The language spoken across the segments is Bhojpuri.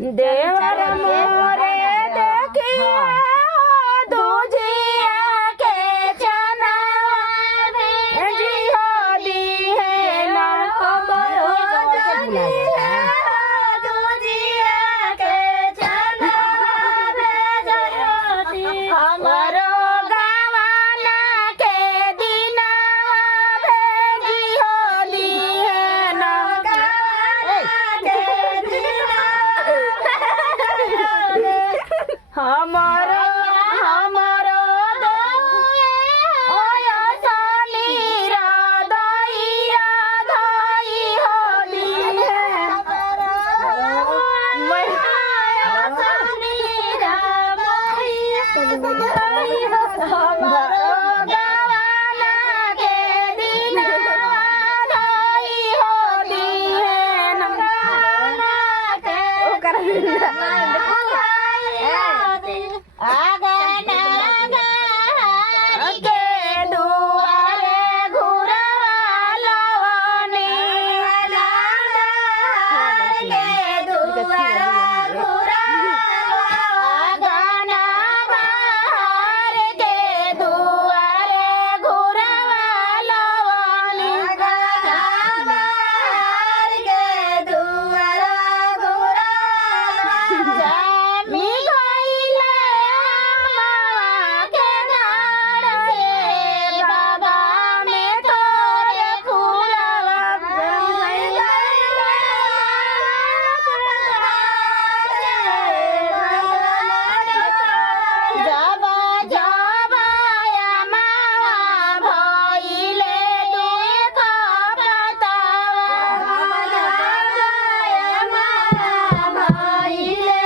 देवर मोरे देखिए दूजिया के चनावे जी हो दी है ना हमरो दूजिया के चनावे जयोती हमरो गावाना के दिनावा भेजी हो दी है ना गावाना के हमरो हमरो ओया सालीरा दइया धई होली है मैया सालीरा मैया धई हमरो गावाना के दिनवा धई होली है नगाना के आगना गारी के दुआरे घुरवालवनी के दुआरे आगना बाहर के दुआरे घुरवालवनी बाहर के दुआरे जामी गइले अम्मा के नाड़ से बाबा में तोरे फूलवा जामी गइले जाबा जाबा अम्मा भइले दुई कपतावा अम्मा भइले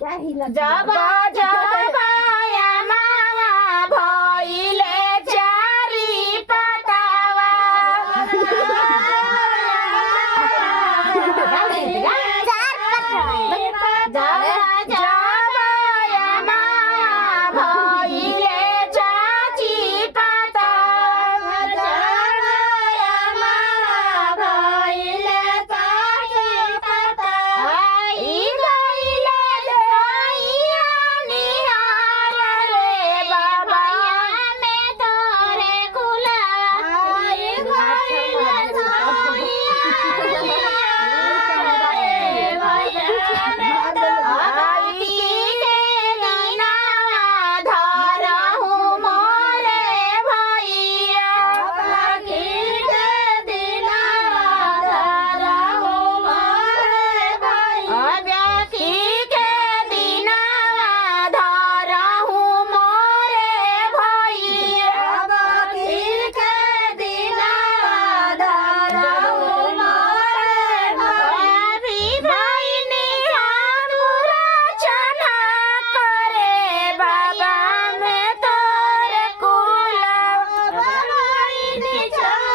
क्या हिला जब जब आमा भइले चारी पतावा जब जब आमा भइले चाची पतावा आमा भइले चाची पतावा आई गइले दैया निहार रे बाबा में तोरे खुला आई गइले दैया निहार रे बाबा Bye.